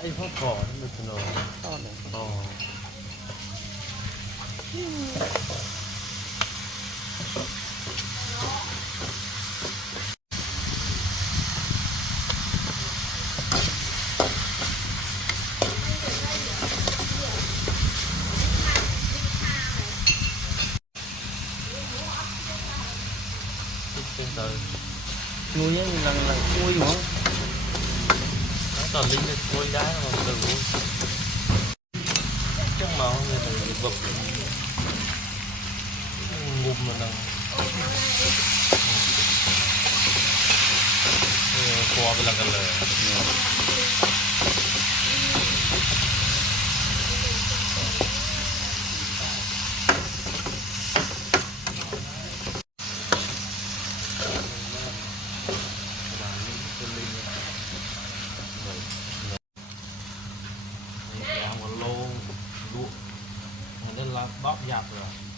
ไอ้พ่อก่อนมันจะนอนต่อเลยต่อเป็นตอนงูยังลังคุยมั้งตอนลิ้นเลยคุยได้mà từ chắc máu người ta bập ngụm mà năng qua bên lầnเลยlô lụa nên là bóp dạp rồi